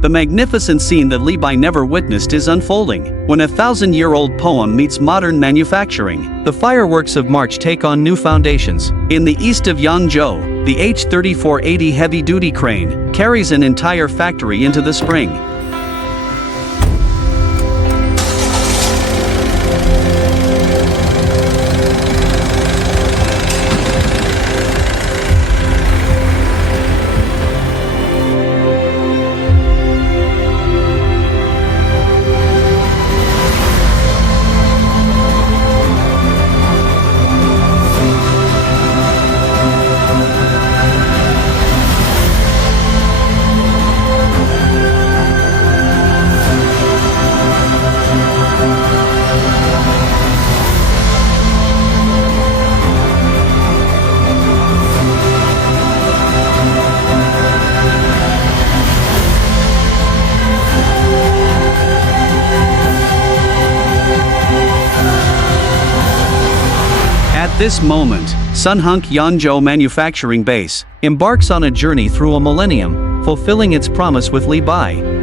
The magnificent scene that Li Bai never witnessed is unfolding. When a 1,000-year-old poem meets modern manufacturing, the fireworks of March take on new foundations. In the east of Yangzhou, the H-3480 heavy-duty crane carries an entire factory into the spring. At this moment, SUNHUNK Yangzhou manufacturing base embarks on a journey through a millennium, fulfilling its promise with Li Bai.